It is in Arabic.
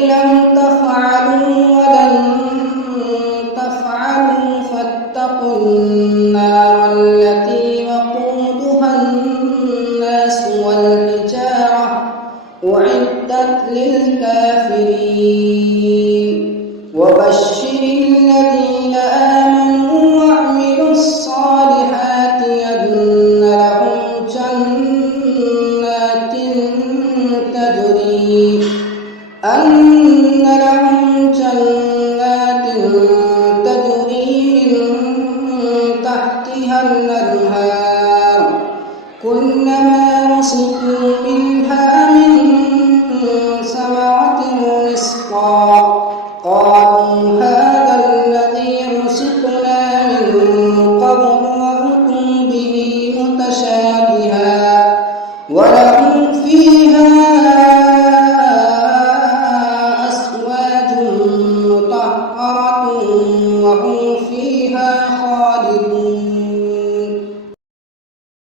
لم تفعلوا ولن تفعلوا فاتقوا النار التي وقودها الناس والحجارة أعدت للكافرين وبشر الذين آمنوا وعملوا الصالحات أن لهم جنات تجري من تحتها الأنهار كلما رزقوا منها من ثمرة رزقا قالوا هذا الذي رزقنا من قبل وأتوا به متشابها ولهم فيها أزواج مطهرة وهم فيها